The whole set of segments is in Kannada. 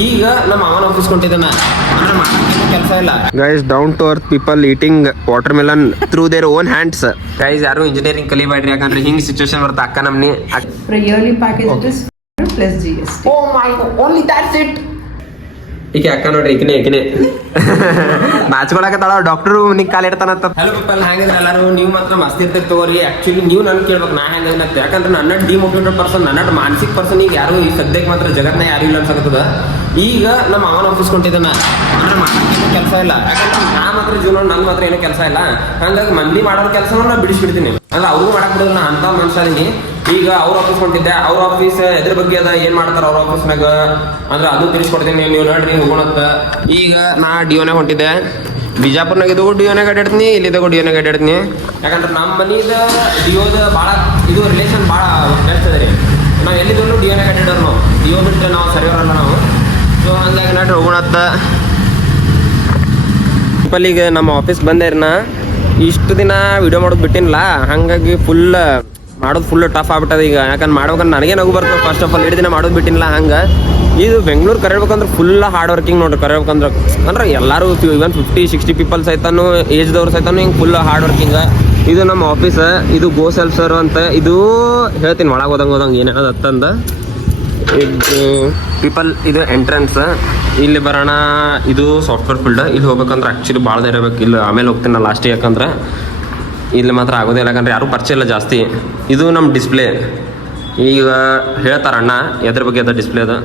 ಈಗ ನಮ್ಮ ಅವನ ಆಫೀಸ್ ಕೊಂಡಿದ್ದಾನ ಅಂದ್ರೆ ಕೆಲಸ ಇಲ್ಲ. Guys, down to earth people eating watermelon through their own hands. Guys, ಯಾರು ಇಂಜಿನಿಯರಿಂಗ್ ಕಲಿಬೇಡ್ರಿ, ಯಾಕಂದ್ರೆ ಹಿಂಗ್ ಸಿಚುವೇಶನ್ ಬರ್ತಾ ಅಕ್ಕ ನಮ್ನಿ. Yearly package plus GST. Oh my god, only that's it. ಈಕೆ ಅಕ್ಕ ನೋಡ್ರಿ, ಈಕಿನೇ ನಾಚ್ಕೊಳಕತ್ತಾಳ. ಡಾಕ್ಟರ್ ನಿಂಗೆ ಕಾಲ ಇಡ್ತಾನಂತ. ಹಲೋ ಪೀಪಲ್, ಹೆಂಗಿದ್ರೆ ಎಲ್ಲರೂ? ನೀವು ಮಾತ್ರ ಮಸ್ತ್ ಇರ್ತೀರಿ ತಗೋರಿ. ಆಕ್ಚುಲಿ ನೀವು ನನ್ಗೆ ಕೇಳ್ಬೇಕು ನಾ ಹೆಂಗಂತ, ಯಾಕಂದ್ರೆ ನನ್ನ ಡಿಮೋಟಿವೇಟೆಡ್ ಪರ್ಸನ್, ನನ್ನ ಮಾನಸಿಕ ಪರ್ಸನ್ ಈಗ ಯಾರು ಈ ಸದ್ಯಕ್ಕೆ ಮಾತ್ರ ಜಗತ್ನ ಯಾರು ಇಲ್ಲ ಅನ್ಸಕತ್ತದ. ಈಗ ನಮ್ಮ ಅವನ ಆಫೀಸ್ ಕೊಂಡಿದ್ದಾನ ಅಂದ್ರೆ ಮಾಡೋ ಕೆಲಸ ಇಲ್ಲ, ಯಾಕಂದ್ರೆ ನಾ ಮಾತ್ರ ಜೀವನ ನನ್ ಮಾತ್ರ ಏನೋ ಕೆಲಸ ಇಲ್ಲ. ಹಂಗಾಗಿ ಮಂದಿ ಮಾಡೋದ್ ಕೆಲಸ ನಾ ಬಿಡಿಸ್ಬಿಡ್ತೀನಿ, ಅಂದ್ರೆ ಅವ್ರು ಮಾಡಕ್ ಬಿಡೋದು. ನಾ ಅಂತ ಮನುಷ್ಯ ಇದೀನಿ. ಈಗ ಅವ್ರ ಆಫೀಸ್ ಕೊಂಡಿದ್ದೆ, ಅವ್ರ ಆಫೀಸ್ ಎದ್ರ ಬಗ್ಗೆ ಅದ, ಏನ್ ಮಾಡ್ತಾರ ಅವ್ರ ಆಫೀಸ್ನಾಗ ಅಂದ್ರೆ ಅದು ತಿಳಿಸ್ಕೊಡ್ತೀನಿ. ನೀವು ನೋಡ್ರಿ ಹೋಗೋಣತ್ತ. ಈಗ ನಾ ಡಿಯೋನಾಗ ಹೊಂಟಿದ್ದೆ. ಬಿಜಾಪುರ್ನಾಗ ಇದು ಡಿಯೋನಾಗ ಅಡ್ಡಾಡ್ತೀನಿ, ಇಲ್ಲಿದಾಗ ಡಿಯೋನಾಗ ಅಡ್ಡಾಡ್ತೀನಿ. ಯಾಕಂದ್ರೆ ನಮ್ಮ ಮನೀದ ಡಿಯೋದ ಭಾಳ ಇದು ರಿಲೇಷನ್ ಭಾಳ ಬೆಸ್ಟ್ ಅದ ರೀ. ನಾವು ಎಲ್ಲಿದ್ರು ಡಿಯೋನಾಗ ಅಡ್ಡಾಡೋರು. ನಾವು ಡಿಯೋ ಬಿಟ್ಟು ನಾವು ಸರಿಯವರಲ್ಲ ನಾವು. ಸೊ ಹಂಗಾಗಿ ನಾಡ್ರಿ ಹೋಗೋಣತ್ತ. ಈಗ ನಮ್ಮ ಆಫೀಸ್ ಬಂದೇರಿನ ಇಷ್ಟು ದಿನ ವಿಡಿಯೋ ಮಾಡೋದು ಬಿಟ್ಟಿನಿಲ್ಲ, ಹಾಗಾಗಿ ಮಾಡೋದು ಫುಲ್ ಟಫ್ ಆಗ್ಬಿಟ್ಟದ ಈಗ. ಯಾಕಂದ್ರೆ ಮಾಡ್ಬೇಕಂದ್ರೆ ನನಗೆ ನಗು ಬರ್ತದೆ. ಫಸ್ಟ್ ಆಫ್ ಆಲ್ 2 ದಿನ ಮಾಡೋದು ಬಿಟ್ಟಿನಿಲ್ಲ. ಹಂಗೆ ಇದು ಬೆಂಗ್ಳೂರು ಕರಿಬೇಕಂದ್ರೆ ಫುಲ್ ಹಾರ್ಡ್ ವರ್ಕಿಂಗ್ ನೋಡ್ರಿ. ಕರಿಬೇಕಂದ್ರೆ ಅಂದ್ರೆ ಎಲ್ಲರೂ ಇವನ್ 50-60 ಪೀಪಲ್ಸ್ ಆಯ್ತಾನು, ಏಜ್ದವ್ರು ಸೈತಾನು ಹಿಂಗೆ ಫುಲ್ ಹಾರ್ಡ್ ವರ್ಕಿಂಗ್. ಇದು ನಮ್ಮ ಆಫೀಸ್, ಇದು ಗೋ ಸೆಲ್ಫ್ ಸರ್ ಅಂತ. ಇದು ಹೇಳ್ತೀನಿ ಒಳಗೆ ಹೋದಂಗೆ ಏನೇನದ ಅಂತಂದ. ಇದು ಪೀಪಲ್, ಇದು ಎಂಟ್ರೆನ್ಸ್. ಇಲ್ಲಿ ಬರೋಣ. ಇದು ಸಾಫ್ಟ್ವೇರ್ ಫೀಲ್ಡ್. ಇಲ್ಲಿ ಹೋಗ್ಬೇಕಂದ್ರೆ ಆ್ಯಕ್ಚುಲಿ ಭಾಳ ಇರಬೇಕು. ಇಲ್ಲಿ ಆಮೇಲೆ ಹೋಗ್ತೀನಿ ನಾನು ಲಾಸ್ಟ್. ಯಾಕಂದ್ರೆ ಇಲ್ಲಿ ಮಾತ್ರ ಆಗೋದಿಲ್ಲ, ಯಾಕಂದ್ರೆ ಯಾರೂ ಪರಿಚಯ ಇಲ್ಲ ಜಾಸ್ತಿ. ಇದು ನಮ್ಮ ಡಿಸ್ಪ್ಲೇ. ಈಗ ಹೇಳ್ತಾರ ಅಣ್ಣ ಎದ್ರ ಬಗ್ಗೆ ಅದ ಡಿಸ್ಪ್ಲೇ ಅದು.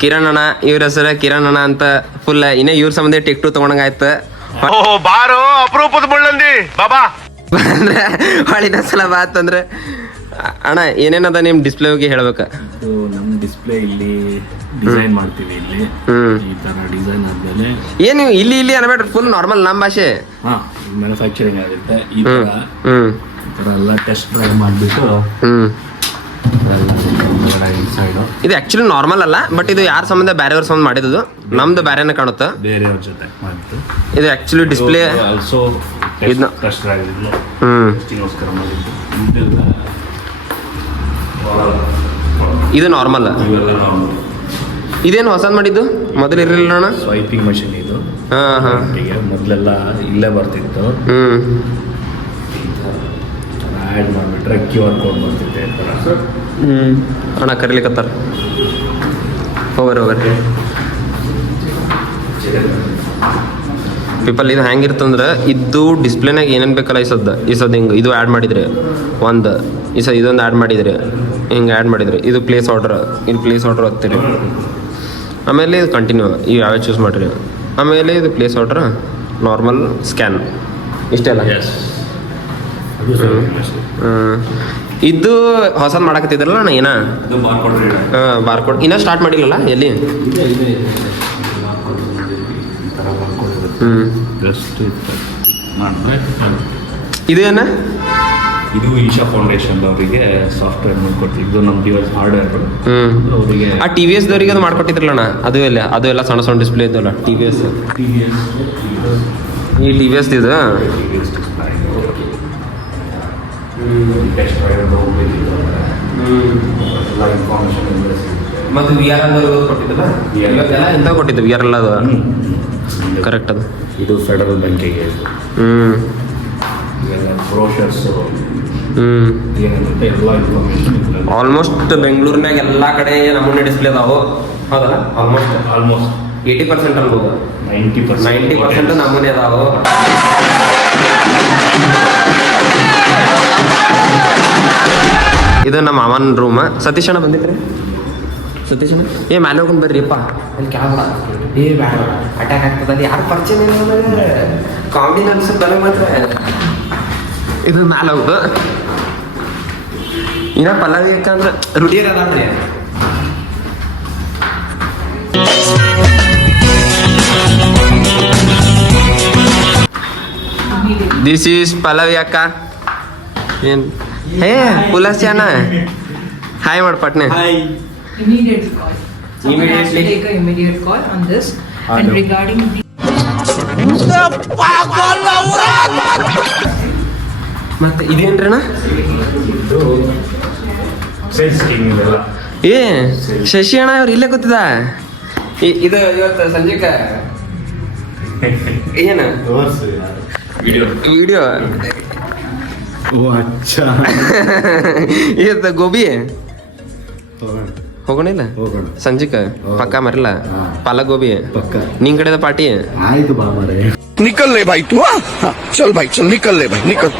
ಕಿರಣ್ ಅಣ್ಣ, ಇವ್ರ ಹೆಸರು ಕಿರಣ್ ಅಣ್ಣ ಅಂತ. ಫುಲ್ ಇನ್ನೇ ಇವ್ರ ಸಂಬಂಧ ಟಿಕ್ಟು ತೊಗೊಂಡಂಗಾಯ್ತು. ಬಾರೋ ಅಪರೂಪದ ಮುಳ್ಳಂದಿ ಬಾಬಾ ಅಂದ್ರೆ ಹೊಳಿನ ಸಲ ಬಾತಂದ್ರೆ ಅಣ್ಣ ಏನೇನದ ನಿಮ್ ಡಿಸ್ಪ್ಲೇ ಬಗ್ಗೆ ಹೇಳ್ಬೇಕ. ನಮ್ ಡಿಸ್ಪ್ಲೇ ಇಲ್ಲಿ ಡಿಸೈನ್ ಮಾಡ್ತೀವಿ. ಇಲ್ಲಿ ಈ ತರ ಡಿಸೈನ್ ಆದ್ಮೇಲೆ ಏನು ಇಲ್ಲಿ ಅನ್ಬೇಡ್ರಿ, ಫುಲ್ ನಾರ್ಮಲ್ ನಮ್ಮ ಭಾಷೆ. ಮ್ಯಾನುಫ್ಯಾಕ್ಚರಿಂಗ್ ಆಗುತ್ತೆ. ಈ ತರ ಎಲ್ಲ ಟೆಸ್ಟ್ ಡ್ರೈವ್ ಮಾಡ್ಬಿಟ್ಟು ಇನ್ಸೈಡ್. ಇದು ಆಕ್ಚುಲಿ ನಾರ್ಮಲ್ ಅಲ್ಲ, ಬಟ್ ಇದು ಯಾರ ಸಂಬಂಧ ಬೇರೆಯವ್ರ ಸಂಬಂಧ ಮಾಡಿದ್ದು. ನಮ್ದು ಬೇರೆನೇ ಕಾಣುತ್ತೆ, ಬೇರೆಯವ್ರ ಜೊತೆ ಮಾಡಿದ್ದು. ಇದು actually display also test drive ಟೆಸ್ಟಿಂಗೋಸ್ಕರ ಮಾಡಿದ್ದು. ಇದು ನಾರ್ಮಲ್. ಇದೇನು ಹೊಸದ್ ಮಾಡಿದ್ದು? ಮೊದಲು ಇರಲಿಲ್ಲ ಅಣ್ಣ. ಸ್ವೈಪಿಂಗ್ ಮಷಿನ್ ಇದು. ಮೊದಲೆಲ್ಲ ಇಲ್ಲೇ ಬರ್ತಿತ್ತು. ಆ್ಯಡ್ ಮಾಡಿಬಿಟ್ರೆ QR ಕೋಡ್ ಬರ್ತಿತ್ತೆ. ಅಣ್ಣ ಕರೀಲಿಕ್ಕತ್ತಾರ, ಹೋಗ್ರಿ. ಪೀಪಲ್ ಇದು ಹೆಂಗಿರ್ತಂದ್ರೆ, ಇದು ಡಿಸ್ಪ್ಲೇನಾಗ ಏನೇನು ಬೇಕಲ್ಲ ಈ ಸದ್ ಹಿಂಗೆ ಇದು ಆ್ಯಡ್ ಮಾಡಿದ್ರೆ ಒಂದು ಇದೊಂದು ಆ್ಯಡ್ ಮಾಡಿದ್ರೆ ಹಿಂಗೆ ಆ್ಯಡ್ ಮಾಡಿದ್ರೆ ಇದು ಪ್ಲೇಸ್ ಆರ್ಡರ್. ಇಲ್ಲಿ ಪ್ಲೇಸ್ ಆರ್ಡರ್ ಹೋಗ್ತೀರಿ. ಆಮೇಲೆ ಇದು ಕಂಟಿನ್ಯೂ ಇವು ಯಾವ್ಯಾವ ಚೂಸ್ ಮಾಡಿರಿ. ಆಮೇಲೆ ಇದು ಪ್ಲೇಸ್ ಆರ್ಡರ್, ನಾರ್ಮಲ್, ಸ್ಕ್ಯಾನ್, ಇಷ್ಟೆಲ್ಲ. ಇದು ಹೊಸದು ಮಾಡಕತ್ತಿದ್ರಲ್ಲ ಅಣ್ಣ ಏನ? ಬಾರ್ಕೋಡ್ ಇನ್ನೂ ಸ್ಟಾರ್ಟ್ ಮಾಡಿಲ್ಲಲ್ಲ ಎಲ್ಲಿ? ಇದೇನ? ಇದು ಈಶಾ ಫೌಂಡೇಶನ್ ಅವರಿಗೆ ಸಾಫ್ಟ್ವೇರ್ ಮಾಡ್ಕೊಡ್ತೀವಿ. ಇದು ನಮ್ಮ ಡಿವೈಸ್ ಹಾರ್ಡ್ವೇರ್. ಅವರಿಗೆ ಆ TVS ದವರಿಗೆ ಅದು ಮಾಡ್ಕೊಟ್ಟಿದ್ರಲ್ಲ ಅಣ್ಣ, ಅದು ಎಲ್ಲ ಸಣ್ಣ ಡಿಸ್ಪ್ಲೇ ಇದ್ದಲ್ಲ TVS. ಈ TVS ಇದು ಮತ್ತು VR ಕೊಟ್ಟಿದ್ದಲ್ಲ, ಎಂತ ಕೊಟ್ಟಿದ್ದು VR ಎಲ್ಲ ಅದು ಕರೆಕ್ಟ್. ಅದು ಇದು ಫೆಡರಲ್ ಬ್ಯಾಂಕಿಗೆ ಬ್ರೋಷರ್ಸು ಎಲ್ಲ ಇನ್ಫಾರ್ಮೇಶನ್. ಆಲ್ಮೋಸ್ಟ್ ಬೆಂಗಳೂರಿನಾಗ ಎಲ್ಲ ಕಡೆ ನಮೂನೆ ಡಿಸ್ಪ್ಲೇ ಅದಾವು, ಹೌದಲ್ಲ? ಆಲ್ಮೋಸ್ಟ್ 80% ಅನ್ಬೋದು. 90% ನಮೂನೆ ಅದಾವು. ಇದು ನಮ್ಮ ಮಾಮನ ರೂಮ್. ಸತೀಶ್ ಅಣ್ಣ ಬಂದಿದ್ರಿ? ಸತೀಶ್ ಅಣ್ಣ ಮ್ಯಾಲೆ ಹೋಗ್ಕೊಂಡು ಬರ್ರಿಪ್ಪ. ಅಲ್ಲಿ ಕ್ಯಾಬ್ ಬ್ಯಾಡ ಅಟ್ಯಾಕ್ ಆಗ್ತದೆ. ಅಲ್ಲಿ ಯಾರು ಪರಿಚಯ ಇಲ್ಲ, ಕಾಮಿಡಿ ಅನ್ಸುತ್ತಲ್ಲ ಮಾತ್ರ. ಇದು ಮ್ಯಾಲೆ ಹೋಗುದು. ಇನ್ನ ಪಲ್ಲವಿ ಯಾಕಂದ್ರೆ ರೂಢಿಯಾಗದ್ರಿ. ದಿಸ್ ಈಸ್ ಪಲ್ಲವಿ ಅಕ್ಕ. ಏನ್ ಹೇ ಪುಲಸ್ಯಾನ ಹಾಯ್ ಮಾಡು ಪಟ್ನೆ. Immediate call. Immediately take an immediate call on this. And regarding ಮತ್ತೆ ಇದೇನ್ರಣ್ಣ? ಸೇಲ್ಸ್ ಟೀಮ್ ಇದೆಲ್ಲ ಏ ಶಶಿ ಅಣ್ಣ ಅವ್ರು ಇಲ್ಲೇ ಕೂತಿದ ಇದು ಇವತ್ತು ಸಂಜೆಕ ಏನು ವಿಡಿಯೋ ಇವತ್ತು ಗೋಬಿ ಹೋಗೋಣಿಲ್ಲ ಸಂಜಿಕ ಪಕ್ಕ ಮರಿಲ್ಲ ಪಾಲಕ್ ಗೋಬಿ ನಿನ್ ಕಡೆದ ಪಾರ್ಟಿ ಆಯ್ತು ಬಾ ಮಾರೇ निकल ले भाई तू चल भाई चल निकल ले भाई निकल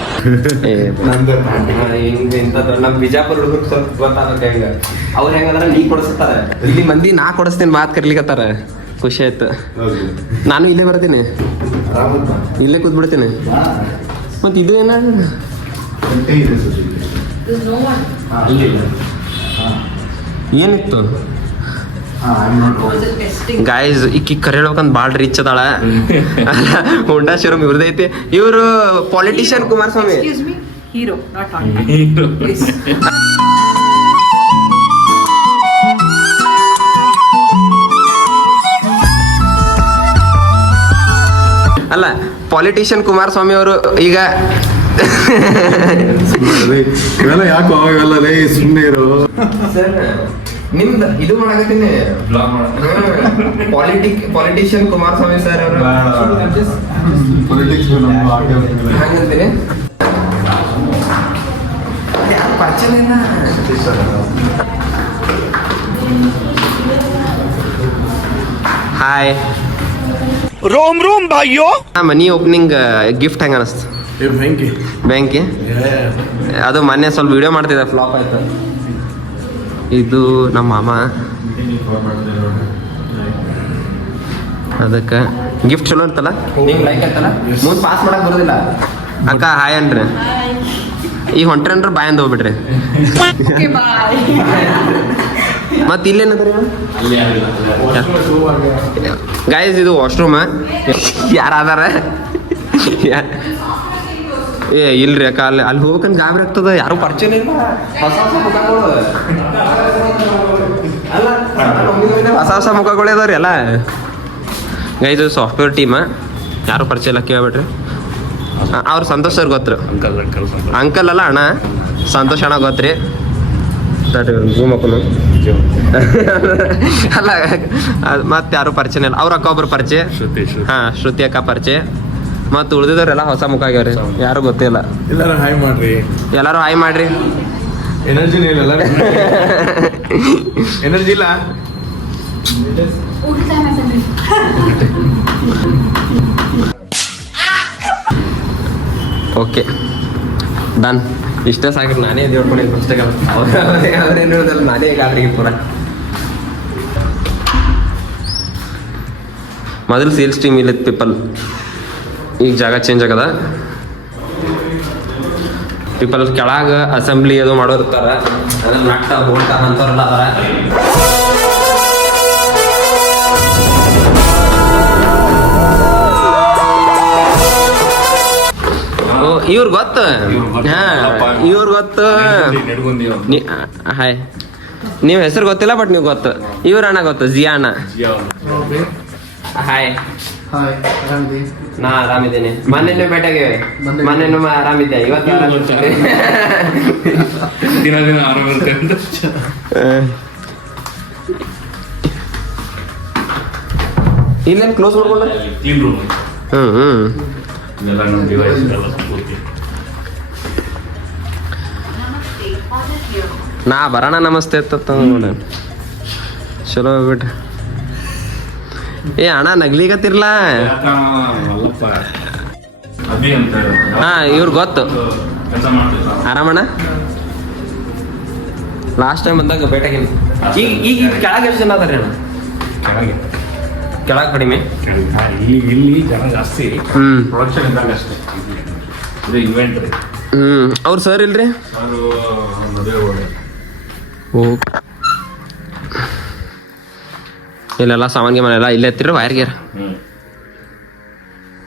ನಮ್ ಬಿಜಾಪುರ ಹುಡುಗರು ಸ್ವಲ್ಪ ಗೊತ್ತಾಗತ್ತ ಹೆಂಗ ಅವ್ರು ಹೆಂಗಂದ್ರ ನೀ ಕೊಡಿಸ್ತಾರ ಇಲ್ಲಿ ಮಂದಿ ನಾ ಕೊಡಿಸ್ತೀನಿ ಮಾತ್ ಕರ್ಲಿಕತ್ತಾರ ಖುಷಿ ಆಯ್ತು ನಾನು ಇಲ್ಲೇ ಬರ್ತೀನಿ ಇಲ್ಲೇ ಕೂತ್ಬಿಡ್ತೀನಿ ಮತ್ ಇದು ಏನ ಏನಿತ್ತು ಗಾಯ್ಸ್ ಈಕಿ ಕರೆ ಹೇಳ್ಬೇಕಂತ ಬಾಳ್ ರಿಚ್ ಅದಾಳ ಹೋಂಡಾ ಶೋರೂಮ್ ಇವ್ರದೈತಿ ಇವರು politician Kumaraswamy Excuse me, hero, not Honda. Please. ಅಲ್ಲ ಪಾಲಿಟಿಷಿಯನ್ ಕುಮಾರಸ್ವಾಮಿ ಅವರು ಈಗ ಇವೆಲ್ಲ ಯಾಕೋ ಇವೆಲ್ಲ ಲೇ ಸುಮ್ಮನೆ ಇರೋ ಸರ್ ನಿಮ್ದ ಇದು ಮಾಡಕತ್ತೀನಿ ಪಾಲಿಟಿಷಿಯನ್ ಕುಮಾರಸ್ವಾಮಿ ಸರ್ ಅವರು ಪೊಲಿಟಿಕ್ಸ್ ಹಂಗಂತೀನಿ ಯಾರು ಪರಿಚಯ ಇಲ್ಲ ಹಾಯ್ रोम रोम भाइयों ಮನಿ ಓಪನಿಂಗ್ ಗಿಫ್ಟ್ ಹೆಂಗ ಅನಿಸ್ತು ಬ್ಯಾಂಕಿ ಬ್ಯಾಂಕಿ ಅದು ಮೊನ್ನೆ ಸ್ವಲ್ಪ ವಿಡಿಯೋ ಮಾಡ್ತಿದ್ದೆ ಫ್ಲಾಪ್ ಆಯ್ತು ಇದು ನಮ್ಮ ಮಾಮ ಅದಕ್ಕೆ ಗಿಫ್ಟ್ ಚಲೋ ಇರ್ತಲ್ಲ ನಿಮ್ಗೆ ಲೈಕ್ ಆಯ್ತಲ್ಲ ಮುಂದೆ ಪಾಸ್ ಮಾಡಕ್ ಬರೋದಿಲ್ಲ ಅಕ್ಕ ಹಾಯ್ ಅನ್ರಿ ಈಗ ಹೊಂಟ್ರಿ ಬಾಯ್ ಅಂದ್ ಹೋಗ್ಬಿಟ್ರಿ Okay, bye. ಮತ್ತೆ ಇಲ್ಲೇನದ್ರಿ ಗಾಯ್ಸ್ ಇದು ವಾಶ್ರೂಮ್ ಯಾರಾದಾರ ಏ ಇಲ್ರಿ ಅಕ್ಕ ಅಲ್ಲಿ ಹೋಗ್ಬೇಕಂತ ಗಾಬರಿ ಆಗ್ತದ ಯಾರು ಪರಿಚಯ ಇಲ್ಲ ಹೊಸ ಮುಖಗಳೇ ಅದಾವ್ರಿ ಎಲ್ಲ ಗೈಸ್ ಸಾಫ್ಟ್ವೇರ್ ಟೀಮ್ ಯಾರು ಪರಿಚಯ ಇಲ್ಲ ಕೇಳ್ಬಿಟ್ರಿ ಅವ್ರು ಸಂತೋಷ್ ಸರ್ ಗೊತ್ತರು ಅಂಕಲ್ ಅಲ್ಲ ಅಣ್ಣ ಸಂತೋಷ್ ಅಣ್ಣ ಗೊತ್ತ್ರಿ ಜೂಮ್ ಹಾಕೋನು ಅಲ್ಲ ಮತ್ತೆ ಯಾರು ಪರಿಚಯ ಇಲ್ಲ ಅವ್ರ ಅಕ್ಕ ಒಬ್ರು ಪರಿಚಯ ಹಾ ಶ್ರುತಿ ಅಕ್ಕ ಪರಿಚಯ ಮತ್ತು ಉಳಿದಿದವ್ರೆಲ್ಲ ಹೊಸ ಮುಖ ಆಗ್ಯಾವ್ರಿ ಯಾರು ಗೊತ್ತಿಲ್ಲ ಎಲ್ಲಾರು ಹಾಯ್ ಮಾಡ್ರಿ ಎಲ್ಲಾರು ಹಾಯ್ ಮಾಡ್ರಿ ಎನರ್ಜಿನೇ ಇಲ್ಲ ಎನರ್ಜಿ ಇಲ್ಲ ಓಕೆ ಡನ್ ಇಷ್ಟೇ ಸಾಕ್ರಿ ನಾನೇ ಇದು ಹೇಳ್ಕೊಂಡಿದ್ದು ಫಸ್ಟಾಗ ಅವ್ರೇನು ಹೇಳಿದಲ್ಲ ನಾನೇ ಗಾಬರಿ ಪೂರ ಮೊದಲು ಸೇಲ್ಸ್ ಟೀಮ್ ಇಲ್ಲಿತ್ತು ಪೀಪಲ್ ಈಗ ಜಾಗ ಚೇಂಜ್ ಆಗದ ಪೀಪಲ್ ಕೆಳಗ ಅಸೆಂಬ್ಲಿ ಅದು ಮಾಡೋರು ಇರ್ತಾರ ಅದ್ರ ನಟ್ಟ ಬೋಲ್ಟ ಅಂತವ್ರೆಲ್ಲ ಅದಾರ ಇವ್ರ ಗೊತ್ತ ಹಾ ಇವ್ರ ಗೊತ್ತ ಹಾಯ್ ನೀವು ಹೆಸರು ಗೊತ್ತಿಲ್ಲ ಬಟ್ ನೀವು ಗೊತ್ತು ಇವ್ರ ಅಣ್ಣ ಗೊತ್ತು ಜಿಯಾ ಅಣ್ಣ ಹಾಯ್ ನಾ ಆರಾಮಿದ್ದೀನಿ ಮೊನ್ನೆ ಭೇಟಿಯಾಗಿವೆ ಮೊನ್ನೆ ಆರಾಮಿದ್ದೆ ಇವತ್ತು ದಿನ ದಿನ ಆರಾಮ ಇರುತ್ತೆ ಅಂತ ಇಲ್ಲೇನು ಕ್ಲೋಸ್ ಮಾಡ್ಕೊಂಡ್ರೆ ಕ್ಲೀನ್ ರೂಮ್ ಇದೆಲ್ಲ ನಮ್ಮ ಡಿವೈಸ್ ಎಲ್ಲ ಪೂರ್ತಿ ನಾ ಬರೋಣ ನಮಸ್ತೆ ಅಂತ ನೋಡಿ ಚಲೋ ಹೋಗ್ಬಿಟ್ರಿ ಏ ಅಣ್ಣ ನಗ್ಲಿಗತ್ತಿರ್ಲ ಅಲ್ಲಪ್ಪ ಅಭಿ ಅಂತ ಹಾ ಇವ್ರು ಗೊತ್ತು ಕೆಲಸ ಮಾಡ್ತಿದ್ದ ಆರಾಮಣ್ಣ ಲಾಸ್ಟ್ ಟೈಮ್ ಬಂದಾಗ ಭೇಟಿಯಾಗಿನಿ ಈಗ ಕೆಳಗೆ ಎಷ್ಟು ಜನ ಅದಾರ ಅಣ್ಣ ಕೆಳಗೆ ಕೆಳಗೆ ಕಡಿಮೆ ಇಲ್ಲಿ ಜನ ಜಾಸ್ತಿ ಹ್ಮ್ ಪ್ರೊಡಕ್ಷನ್ ಇದ್ದಾಗ ಅಷ್ಟೇ ಇದು ಇವೆಂಟ್ ರೀ ಅವ್ರು ಸರ್ ಇಲ್ರಿ ಅದು ಮದುವೆ ಹೋಗಿ ಓ ಇಲ್ಲೆಲ್ಲ ಸಾಮಾನ್ಯ ಮನೆಲ್ಲ ಇಲ್ಲೇ ಎತ್ತಿರ ವೈರ್ಗ್ಯಾರ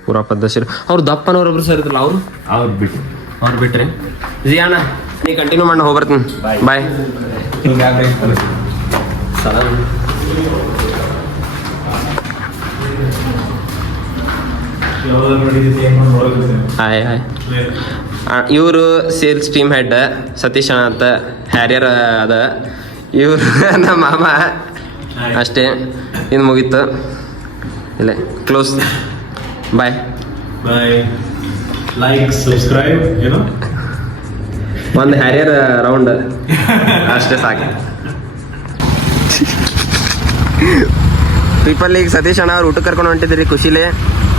ಪೂರಾ ಪದ್ಧತಿ ಅವ್ರು ದಪ್ಪನವ್ರೊಬ್ರು ಸರ್ ಇದ್ರಲ್ಲ ಅವರು ಅವ್ರು ಬಿಟ್ರಿ ಜಿಯಾಣ ನೀ ಕಂಟಿನ್ಯೂ ಮಾಡಿ ಹೋಗ್ಬರ್ತೀನಿ ಬಾಯ್ ಹಾಯ್ ಹಾಯ್ ಇವರು ಸೇಲ್ಸ್ ಟೀಮ್ ಹೆಡ್ ಸತೀಶ್ ಅಣ್ಣ ಅಂತ ಹ್ಯಾರಿಯರ್ ಅದ ಇವ್ರು ನಮ್ಮ ಮಾಮ ಅಷ್ಟೇ. ಇದು ಮುಗೀತು, ಇಲ್ಲ ಕ್ಲೋಸ್, ಬಾಯ್. ಲೈಕ್ ಸಬ್ಸ್ಕ್ರೈಬ್ ಏನೋ ಒಂದು ಹ್ಯಾರಿಯರ್ ರೌಂಡ್ ಅಷ್ಟೇ ಸಾಕು. ಪೀಪಲ್ ಈಗ ಸತೀಶ್ ಅಣ್ಣ ಅವ್ರು ಊಟ ಕರ್ಕೊಂಡು ಹೊಂಟಿದ್ರಿ ಖುಷಿಲೇ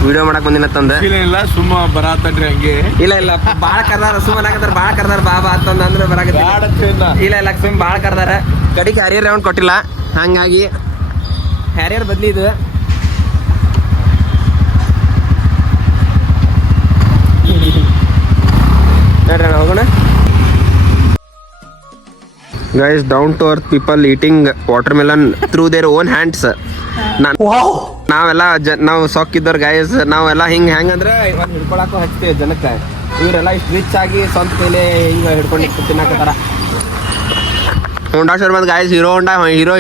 ವಿಡಿಯೋ ಮಾಡಕ್ ಬಂದಿನ ತಂದ. ಇಲ್ಲ ಸುಮ್ಮ ಬರಾತನ್ರಿ ಹಂಗೆ. ಇಲ್ಲ ಬಾಳ ಕರ್ದಾರ, ಸುಮ್ಮನಾಗತ್ತಾರ, ಬಾಳ ಕರ್ದಾರ ಬಾಬಾ ಅಂತಂದ ಅಂದ್ರೆ ಬರಾಕತ್ತಿಲ್ಲ. ಇಲ್ಲ ಸುಮ್ ಬಾಳ ಕರ್ದಾರ. ಕಡಿಗೆ ಹ್ಯಾರಿಯರ್ ರೌಂಡ್ ಕೊಟ್ಟಿಲ್ಲ, ಹಂಗಾಗಿ ಹ್ಯಾರಿಯರ್ ಬದ್ಲಿ ಇದು. ನೋಡ್ರಿ ಹೋಗೋಣ. Guys, down to earth people eating watermelon through their own hands. ನಾವೆಲ್ಲ ನಾವು ಸೊಕ್ಕಿದ್ದವ್ರು ಗೈಸ್, ನಾವೆಲ್ಲ ಹೆಂಗಂದ್ರೆ ಇವಾಗ ಹಿಡ್ಕೊಳಕ್ಕೂ ಹಚ್ತೀವಿ ಜನಕ್ಕೆ. ಇವರೆಲ್ಲ ಇಷ್ಟು ರಿಚ್ ಆಗಿ ಸ್ವಂತ ಕೈಲೇ ಹಿಂಗೆ ಹಿಡ್ಕೊಂಡು ತಿನ್ನಕತ್ತಾರ. ಹೋಂಡಾ ಶೋರ್ ಬಂದು ಗೈಸ್, ಹೀರೋ ಹೋಂಡಾ, ಹೀರೋ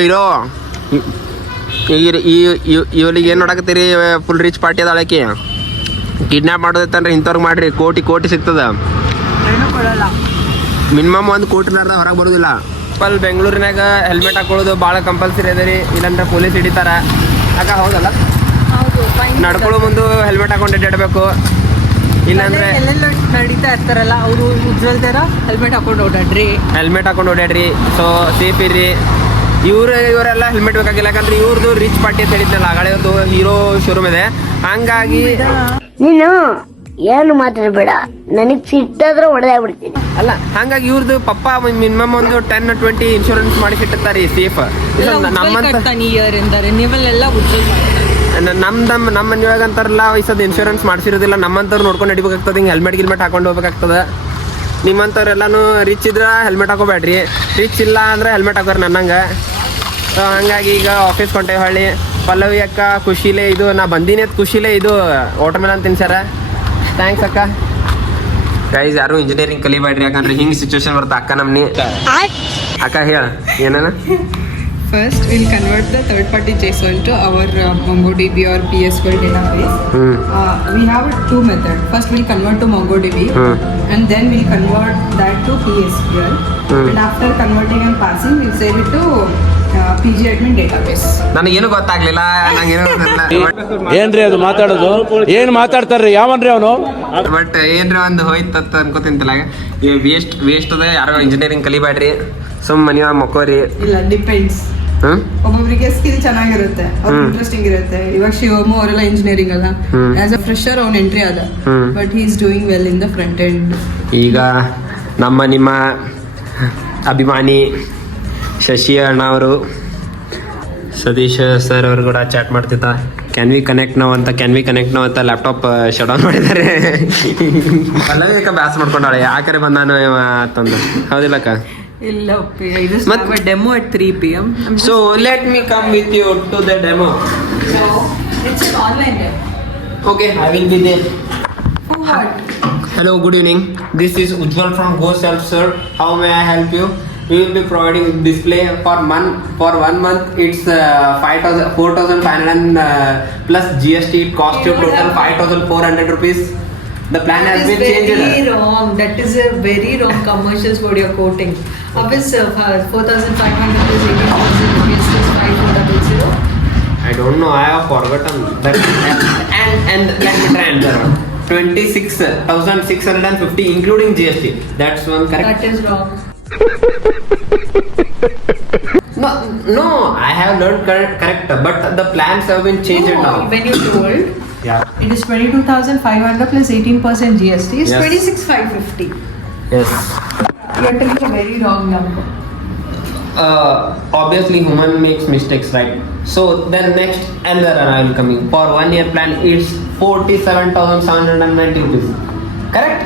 ಇವಳಿಗೆ ಏನು ನೋಡಕತ್ತೀರಿ? ಫುಲ್ ರಿಚ್ ಪಾರ್ಟಿ ಅದ ಅಳಕಿ. ಕಿಡ್ನಾಪ್ ಮಾಡೋದೈತನ್ರಿ, ಇಂಥವ್ರಿಗೆ ಮಾಡ್ರಿ, ಕೋಟಿ ಸಿಗ್ತದ. ಮಿನಿಮಮ್ 1 ಕೋಟಿನಾರ್ದ ಹೊರಗೆ ಬರೋದಿಲ್ಲ. ಬೆಂಗಳೂರಿನಾಗ ಹೆಲ್ಮೆಟ್ ಹಾಕೊಳ್ಳೋದು ಭಾಳ ಕಂಪಲ್ಸರಿ ಅದ ರೀ, ಇಲ್ಲಾಂದ್ರೆ ಪೊಲೀಸ್ ಹಿಡಿತಾರ. ಆಗ ಹೌದಲ್ಲ, ನಡ್ಕೊಳ್ಳೋ ಮುಂದೆ ಹೆಲ್ಮೆಟ್ ಹಾಕೊಂಡು ಅಡ್ಡಾಡಬೇಕು. ಇಲ್ಲಾಂದ್ರೆ ಎಲ್ಲೆಲ್ಲ ನಡೀತಾ ಇರ್ತಾರಲ್ಲ ಅವರು ಉಜ್ವಲ್ ಥರ ಹೆಲ್ಮೆಟ್ ಹಾಕೊಂಡು ಓಡಾಡ್ರಿ. ಸೊ ಸೇಫ್ ಇರ್ರಿ. ಇವರೆಲ್ಲ ಹೆಲ್ಮೆಟ್ ಬೇಕಾಗಿಲ್ಲ, ಯಾಕಂದ್ರೆ ಇವ್ರದ್ದು ರಿಚ್ ಪಾರ್ಟಿ ಅಂತ ಹೇಳಿದ್ನಲ್ಲ, ಹಳೆಯವ್ರದ್ದು ಹೀರೋ ಶೋರೂಮ್ ಇದೆ. ಹಂಗಾಗಿ ನೀನು ಏನು ಮಾತಾಡಬೇಡ, ನನಗೆ ಸಿಟ್ಟಾದ್ರೆ ಹೊಡೆದಾಗ್ಬಿಡ್ತೀನಿ. ಅಲ್ಲ, ಹಂಗಾಗಿ ಇವ್ರದ್ದು ಪಪ್ಪ ಮಿನಿಮಮ್ ಒಂದು 10-20 ಇನ್ಶೂರೆನ್ಸ್ ಮಾಡಿಸಿಟ್ಟಿರ್ತಾರೆ ಸೇಫ್. ನೀವೆಲ್ಲ ನಮ್ಮ ಮನೆಯೊಳಗೆ ಅಂತಾರಲ್ಲ, ವಯಸ್ಸದ ಇನ್ಶೂರೆನ್ಸ್ ಮಾಡಿಸಿರೋದಿಲ್ಲ. ನಮ್ಮಂಥವ್ರು ನೋಡ್ಕೊಂಡು ನಡಿಬೇಕಾಗ್ತದೆ, ಹಿಂಗೆ ಹೆಲ್ಮೆಟ್ ಹಾಕೊಂಡು ಹೋಗ್ಬೇಕಾಗ್ತದೆ. ನಿಮ್ಮಂಥವ್ರೆಲ್ಲನೂ ರಿಚ್ ಇದ್ರೆ ಹೆಲ್ಮೆಟ್ ಹಾಕೋಬೇಡ್ರಿ, ರಿಚ್ ಇಲ್ಲ ಅಂದ್ರೆ ಹೆಲ್ಮೆಟ್ ಹಾಕೋರಿ ನನ್ನಂಗೆ. ಸೊ ಹಂಗಾಗಿ ಈಗ ಆಫೀಸ್ ಕೊಂಟೇವಿ ಹೊಳ್ಳಿ. ಪಲ್ಲವಿ ಅಕ್ಕ ಖುಷಿಲೇ ಇದು ನಾ ಬಂದಿನಿ ಖುಷಿಲೇ ಇದು ವಾಟರ್ ಮೆಲನ್ ತಿನ್ಸಾರ. ಥ್ಯಾಂಕ್ಸ್ ಅಕ್ಕ. ಗೈಸ್, ಯಾರು ಇಂಜಿನಿಯರಿಂಗ್ ಕಲಿಬೇಡ್ರಿ, ಯಾಕಂದ್ರೆ ಹಿಂಗೆ ಸಿಚುವೇಶನ್ ಬರುತ್ತೆ. ಅಕ್ಕ ನಮ್ನಿ ಅಕ್ಕ ಹೇಳ ಏನೇನ. First, we'll convert the third-party JSON to our MongoDB or PSQL database. We have 2 methods. First, we'll convert to MongoDB, and then we'll convert that to PSQL. And after converting and passing, we'll save it to PGAdmin database. ನನಗೇನು ಗೊತ್ತಾಗ್ಲಿಲ್ಲ, ನಂಗೇನು ಏನ್ರಿ ಅದು ಮಾತಾಡೋದು? ಏನ್ ಮಾತಾಡ್ತಾರ್ರಿ? ಯಾವನ್ರಿ ಅವನು? ಬಟ್ ಏನ್ರಿ ಒಂದು ಹೋಯ್ತತ್ತ ಅನ್ಕೋತಿಂತಲ್ಲ. ವೇಸ್ಟ್ ಅದ. ಯಾರೋ ಇಂಜಿನಿಯರಿಂಗ್ ಕಲಿಬೇಡ್ರಿ, ಸುಮ್ ಮನೆಯೊಳಗೆ ಮಕ್ಕೋರಿ. ಇಲ್ಲ, ಡಿಪೆಂಡ್ಸ್. ಒಬ್ಬೊಬ್ಬರಿಗೆ ಸ್ಕಿಲ್ ಚೆನ್ನಾಗಿರುತ್ತೆ, ಅವ್ರ ಇಂಟ್ರೆಸ್ಟಿಂಗ್ ಇರುತ್ತೆ. ಇವಾಗ ಶಿವಮ್ಮ ಅವರೆಲ್ಲ ಇಂಜಿನಿಯರಿಂಗ್ ಅಲ್ಲ, ಆಸ್ ಅ ಫ್ರೆಶರ್ ಅವ್ನ ಎಂಟ್ರಿ ಅದ, but he is doing well in the front end. ಈಗ ನಿಮ್ಮ ಅಭಿಮಾನಿ ಶಶಿ ಅಣ್ಣ ಅವರು ಸತೀಶ್ ಸರ್ ಅವರು ಕೂಡ ಚಾಟ್ ಮಾಡ್ತಿದ್ದ. ಕ್ಯಾನ್ ವಿ ಕನೆಕ್ಟ್ ನಾವು ಅಂತ ಲ್ಯಾಪ್ಟಾಪ್ ಶಟ್ ಡೌನ್ ಮಾಡಿದ್ದಾರೆ. ಪಲ್ಲವಿ ಬ್ಯಾಸ್ ಮಾಡ್ಕೊಂಡಾಳೆ, ಯಾಕರೆ ಬಂದಾನು ಅಂತಂದು. ಹೌದಿಲ್ಲಕ್ಕ? ಇಲ್ಲ, demo at 3 PM. So let me come with you to the demo. So it's an online demo. Okay, I will be there. For what? Hello, good evening. This is Ujjwal from Go Self Sir. How may I help you? We will be providing display for 1 month. It's 4,500 plus GST. It costs you total 5,400 rupees. The plan has been changed. Very wrong. That is a very wrong commercials what you're quoting. Of is 4,500 plus 18,000 rupees plus 5,400. I don't know. I have forgotten that. and let me try another one. 26,650 including GST. That's one correct. That is wrong. No. I have learned correct. But the plans have been changed now. When you told. Yeah. It is 22,500 plus 18% GST. It's Yes. 26,550. Yes. You're telling a very wrong number. Obviously human makes mistakes, right? So then next another I will coming for 1 year plan. It's 47,790 rupees. Correct?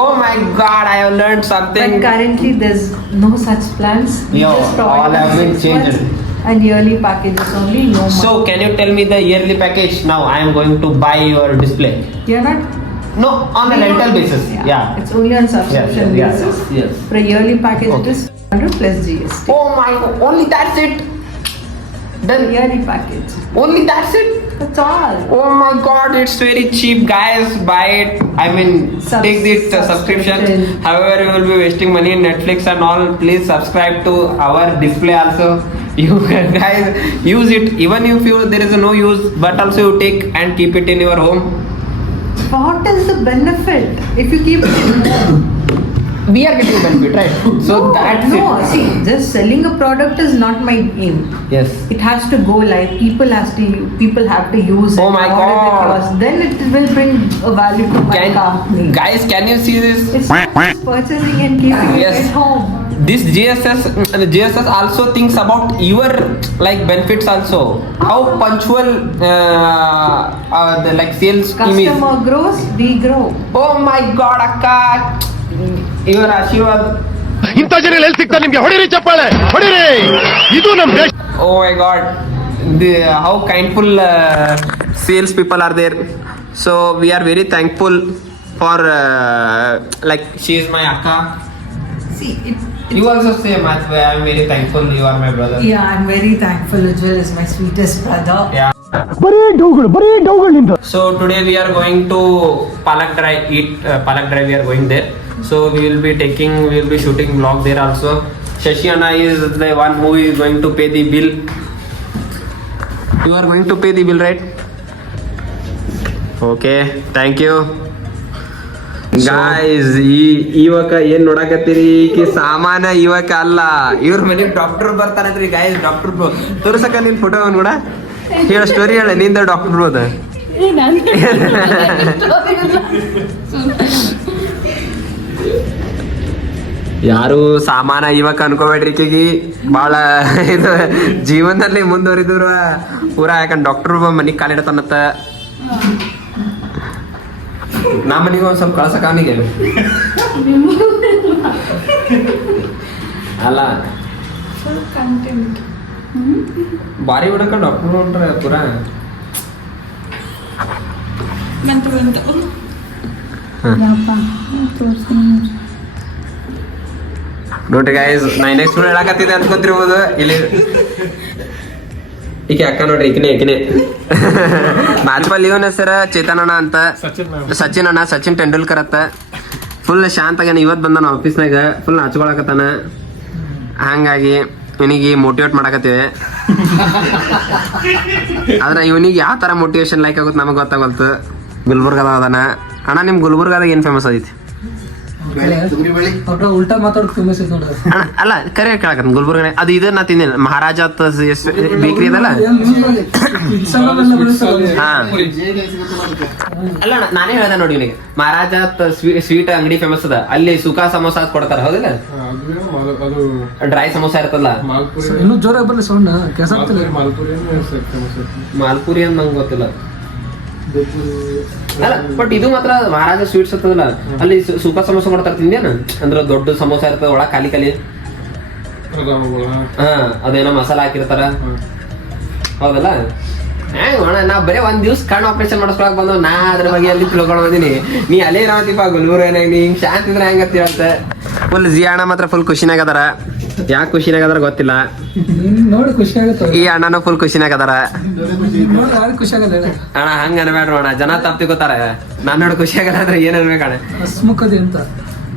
Oh my God! I have learned something. But currently there's no such plans. We Yo, just provide all have been 6 changed. months and yearly packages only. No money. So can you tell me the yearly package? Now I am going to buy your display. You're not. No, on a rental basis. Yeah. It's only on subscription basis. Yes. For a yearly package, Okay. it is 100 plus GST. Oh my God! Only that's it. Then Yearly package. only that's it. That's all. Oh my god, it's very cheap, guys. Buy it. I mean, take this subscription. However, you will be wasting money in Netflix and all. Please subscribe to our display also. You guys use it. Even if you there is no use, but also you take and keep it in your home. What is the benefit if you keep We are getting benefit, right? So that's no, it. see, just selling a product is not my aim. Yes. It has to go live. People have to use it. Oh my order it God. to us. Then it will bring a value to my company. Guys, can you see this? It's purchasing and keeping Yes. it at home. This GSS also thinks about your like benefits also. How punctual the like sales team is. Customer grows, we grow. Oh my god, akka. Your Ashirwad. ಇಂಥ ಜನ ಎಲ್ಲಿ ಸಿಗ್ತಾರೆ ನಿಮ್ಗೆ? ಹೊಡಿರಿ ಚಪ್ಪಾಳೆ, ಹೊಡಿರಿ. ಇದು ನಮ್ಮ ದೇಶ. Oh my god. How kindful sales people are there. So we are very thankful for like she is my akka. See, You also say much. I am very thankful. You are my brother. yeah, I'm very thankful. Ujjwal is my sweetest brother. Yeah. ಬರೀ ಡೌಗಳು ನಿಂದ. So today we are going to Palak Drive. Palak Drive. We are going there. So we will be shooting vlog there also. Shashi Anna is the one who is going to pay the bill. You are going to pay the bill, right? Okay. Thank you. Guys ಇವಾಗ ಏನ್ ನೋಡಕತ್ತೀರಿ ಈಕಿ ಸಾಮಾನ ಇವಾಗ ಅಲ್ಲ ಇವ್ರ ಮನೆಗೆ ಡಾಕ್ಟರ್ ಬರ್ತಾನಂತ್ರಿ ಗಾಯ್ಸ್. ಡಾಕ್ಟರ್ ತೋರ್ಸಕ ನಿನ್ ಫೋಟೋ ಅವ್ನು ಕೂಡ ಹೇಳ ಸ್ಟೋರಿ ಹೇಳ ನಿಂದ ಡಾಕ್ಟರ್ ಹೋದ ಯಾರು ಸಾಮಾನ ಇವಾಗ ಅನ್ಕೋಬೇಡ್ರಿ ಈಕಿಗೆ ಬಹಳ ಇದು ಜೀವನದಲ್ಲಿ ಮುಂದುವರಿದ್ರು ಪೂರಾ ಯಾಕಂದ್ರೆ ಡಾಕ್ಟರ್ ಮನಿಗ್ ಕಾಲಿಡತಾನತ್ತ. ನಮ್ಮ ಮನೆಗೆ ಒಂದ್ ಸ್ವಲ್ಪ ಕಳ್ಸಕ ಅವನಿಗೆ ಅಲ್ಲ ಬಾರಿ ಹುಡಕ ಡಾಕ್ಟರ್ ಹೊಂಟ್ರೆ ಪೂರಾ ನೋಡ್ರಿ ಗಾಯ್ಸ್ ನಾ ನೆಕ್ಸ್ಟ್ ಹೇಳಕತ್ತಿದ್ದೆ ಅನ್ಕೊಂತಿರ್ಬೋದು ಇಲ್ಲಿ ಈಕೆ ಅಕ್ಕ ನೋಡ್ರಿ ಈಕಿನೇ ಮಾಲ್ಪಲ್ ಇವನ ಹೆಸರ ಚೇತನ್ ಅಣ್ಣ ಅಂತ, ಸಚಿನ್ ಅಣ್ಣ, ಸಚಿನ್ ತೆಂಡೂಲ್ಕರ್ ಅತ್ತ. ಫುಲ್ ಶಾಂತ ಆಗ್ಯಾನ. ಇವತ್ತು ಬಂದಾನ ಆಫೀಸ್ನಾಗ ಫುಲ್ ನಾಚ್ಕೊಳಕತ್ತಾನ. ಹಂಗಾಗಿ ಇವನಿಗೆ ಮೋಟಿವೇಟ್ ಮಾಡಕತ್ತೀವಿ. ಆದ್ರೆ ಇವನಿಗೆ ಯಾವ ತರ ಮೋಟಿವೇಶನ್ ಲೈಕ್ ಆಗುತ್ತೆ ನಮಗೆ ಗೊತ್ತಾಗಲ್ತು. ಗುಲ್ಬರ್ಗದ ಅದಾನ ಅಣ್ಣ. ನಿಮ್ ಗುಲ್ಬರ್ಗದಾಗ ಏನ್ ಫೇಮಸ್ ಆಗೈತಿ ಉಲ್ಟಾ ಮಾತಾಡೋದು ಫೇಮಸ್ ಐತೆ ನೋಡ್ರಿ. ಅಣ್ಣ? ಅಲ್ಲ ಕರೆ ಕೇಳಕತ್ತ ಗುಲ್ಬರ್ಗ ಅದು ಇದು ನಾ ತಿಂದಿಲ್ಲ. ಮಹಾರಾಜ ಬೇಕ್ರಿ ಅದಲ್ಲ. ಹಾ ಅಲ್ಲ ಅಣ್ಣ ನಾನೇ ಹೇಳ್ದೆ ನೋಡಿ ಇವನಿಗೆ ಮಹಾರಾಜ ಸ್ವೀಟ್ ಅಂಗಡಿ ಫೇಮಸ್ ಅದ. ಅಲ್ಲಿ ಸುಖ ಸಮೋಸ ಕೊಡ್ತಾರ ಹೌದಿಲ್ಲ? ಡ್ರೈ ಸಮೋಸ ಇರ್ತಲ್ಲ. ಇನ್ನೂ ಜೋರಾಗಿ ಬರ್ಲಿ ಸೌಂಡ್ ಕೆಲಸ ಮಾಲ್ಪುರಿ ಅಂತ ನಂಗೆ ಗೊತ್ತಿಲ್ಲ. ಅಲ್ಲ ಬಟ್ ಇದು ಮಾತ್ರ ಮಹಾರಾಜ ಸ್ವೀಟ್ಸ್ ಇರ್ತದಲ್ಲ ಅಲ್ಲಿ ಸುಖ ಸಮೋಸ ಕೊಡ್ತಾರ. ತಿಂದೇನ ಅಂದ್ರ ದೊಡ್ಡ ಸಮೋಸ ಇರ್ತದ ಒಳಗ ಖಾಲಿ ಹಾ ಅದೇನೋ ಮಸಾಲ ಹಾಕಿರ್ತಾರ ಹೌದಲ್ಲ. ಅಣ್ಣ ನಾ ಬರೀ ಒಂದ್ ದಿವ್ಸ ಕಣ್ಣು ಆಪರೇಷನ್ ಮಾಡಿಸ್ಕೊಳಕ್ ಬಂದವ್. ನಾ ಅದ್ರ ಬಗ್ಗೆ ಅಲ್ಲಿ ತಿಳ್ಕೊಂಡ್ ಬಂದಿನಿ. ನೀ ಅಲ್ಲೇ ಇರವತ್ತಿಪ್ಪ ಗುಲ್ಬರ್ಗ ನೀ ಹಿಂಗ್ ಶಾಂತ ಇದ್ರೆ ಹೆಂಗತ್ತಿರಂತ. ಫುಲ್ ಜಿ ಅಣ್ಣ ಮಾತ್ರ ಫುಲ್ ಖುಷಿನಾಗ ಅದಾರ. ಯಾಕೆ ಖುಷಿನಾಗ ಅದಾರ ಗೊತ್ತಿಲ್ಲ. ನೋಡಿ ಖುಷಿ ಆಗುತ್ತೆ. ಈ ಅಣ್ಣನೂ ಫುಲ್ ಖುಷಿನಾಗ ಅದಾರ. ಖುಷಿ ಆಗಲ್ಲ ಅಣ್ಣ ಹಂಗ ಅನ್ಬೇಡ್ರಿ ಅಣ್ಣ, ಜನ ತಪ್ಪು ತಿಳ್ಕೊತಾರ. ನಾನು ನೋಡಿ ಖುಷಿ ಆಗಲ್ಲ ಅಂದ್ರೆ ಏನ್ ಅನ್ಬೇಕಣ್ಣ. ಹಸ್ಮುಖದಿ ಅಂತ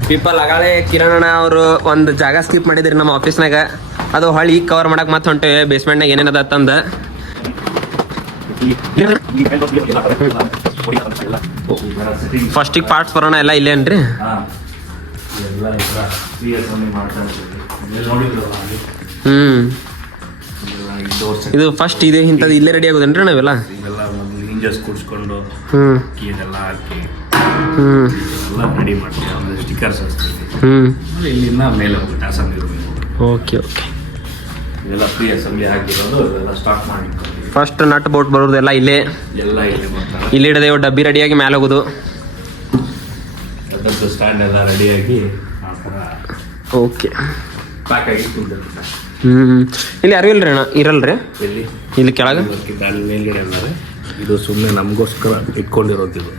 ಪೀಪಲ್ ಅಗಾಳೆ ಕಿರಣ್ ಅಣ್ಣ ಅವರು ಒಂದು ಜಾಗ ಸ್ಕಿಪ್ ಮಾಡಿದ್ರಿ ನಮ್ಮ ಆಫೀಸ್ನಾಗ. ಅದು ಹೊಳ್ಳಿ ಈಗ ಕವರ್ ಮಾಡಕ್ ಮತ್ತೆ ಹೊಂಟೇವೆ. ಬೇಸ್ಮೆಂಟ್ನಾಗ ಏನೇನದ ತಂದ ಫಸ್ಟಿಗೆ ಪಾರ್ಟ್ಸ್ ಬರೋಣ ಎಲ್ಲ ಇಲ್ಲೇನ್ರಿ. ಇದು ಫಸ್ಟ್ ಇದೆ ಇಂಥದ್ದು ಇಲ್ಲೇ ರೆಡಿ ಆಗೋದೇನ್ರಿ ನಾವೆಲ್ಲ ಇಂಜಸ್ ಕುಡಿಸ್ಕೊಂಡು ಇದೆಲ್ಲ ಹಾಕಿ ರೆಡಿ ಮಾಡ್ತೀವಿ. ಆಮೇಲೆ ಸ್ಟಿಕ್ಕರ್ಸ್ ಹಚ್ತೀವಿ. ಇಲ್ಲಿಂದ ಮೇಲೆ ಹೋಗುತ್ತೆ ಅಸೆಂಬ್ಲಿ. Okay okay. ಇದೆಲ್ಲ ಫ್ರೀ ಅಸೆಂಬ್ಲಿ ಹಾಕಿರೋದು ಇದೆಲ್ಲ ಸ್ಟಾಕ್ ಮಾಡಿ ಫಸ್ಟ್ ನಟ್ ಬೋಟ್ ಬರೋದೆಲ್ಲ ಇಲ್ಲೇ ಎಲ್ಲ ಇಲ್ಲಿ ಬರ್ತಾರೆ. ಇಲ್ಲಿ ಹಿಡಿದೇವು ಡಬ್ಬಿ ರೆಡಿಯಾಗಿ ಮೇಲೆ ಹೋಗೋದು. ಅದರದ್ದು ಸ್ಟ್ಯಾಂಡ್ ಎಲ್ಲ ರೆಡಿಯಾಗಿ ಆ ಥರ ಓಕೆ ಪ್ಯಾಕ್ ಆಗಿ ಕುಂದಿರುತ್ತೆ. ಇಲ್ಲಿ ಯಾರು ಇಲ್ರಿ ಅಣ್ಣ? ಇರಲ್ರಿ ಇಲ್ಲಿ ಕೆಳಗೆ ಅಲ್ಲಿ ಮೇಲ್ಗಡೆ ಅಲ್ಲದೆ ಇದು ಸುಮ್ಮನೆ ನಮಗೋಸ್ಕರ ಇಟ್ಕೊಂಡಿರೋದು ಇದು.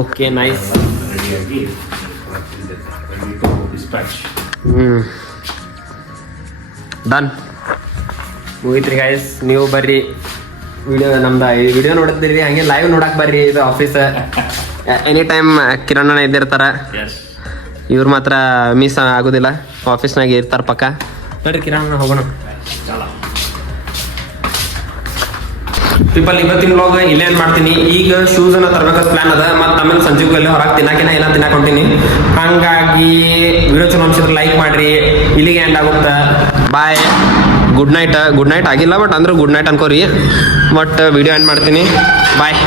Okay nice. ರೆಡಿಯಾಗಿ ಡಿಸ್ಪ್ಯಾಚ್. ಡನ್ ಮುಗಿತ್ರಿ ಗೈಸ್. ನೀವು ಬರ್ರಿ ವಿಡಿಯೋ ನಮ್ದು ಈ ವಿಡಿಯೋ ನೋಡುತ್ತೀರಿ ಹಂಗೆ ಲೈವ್ ನೋಡಕ್ ಬರ್ರಿ. ಇದು ಆಫೀಸ್ ಎನಿ ಟೈಮ್ ಕಿರಣ್ ಇದ್ದಿರ್ತಾರ. ಎಸ್ ಇವ್ರು ಮಾತ್ರ ಮಿಸ್ ಆಗೋದಿಲ್ಲ, ಆಫೀಸ್ನಾಗ ಇರ್ತಾರ ಪಕ್ಕ. ನೋಡ್ರಿ ಕಿರಣ್ ಹೋಗೋಣ. ಪೀಪಲ್ ಇವತ್ತಿನ ವ್ಲಾಗ್ ಇಲ್ಲೇ ಏನ್ ಮಾಡ್ತೀನಿ. ಈಗ ಶೂಸ್ ಅನ್ನ ತರಬೇಕಂತ ಪ್ಲಾನ್ ಅದ. ಮತ್ತೆ ಆಮೇಲೆ ಸಂಜೆಗೂ ಎಲ್ಲ ಹೊರಗೆ ತಿನ್ನಕಿನ ಏನ ತಿನ್ನಕ್ ಹೊಂಟೀನಿ. ಹಂಗಾಗಿ ವಿಡಿಯೋ ಚಲೋ ಅನ್ಸಿದ್ರೆ ಲೈಕ್ ಮಾಡ್ರಿ. ಇಲ್ಲಿಗೆ ಎಂಡ್ ಆಗುತ್ತಾ. Bye, good night. Good night ಆಗಿಲ್ಲ ಬಟ್ ಅಂದ್ರೆ ಗುಡ್ ನೈಟ್ ಅನ್ಕೋರಿ. ಬಟ್ ವಿಡಿಯೋ ಎಂಡ್ ಮಾಡ್ತೀನಿ. ಬಾಯ್.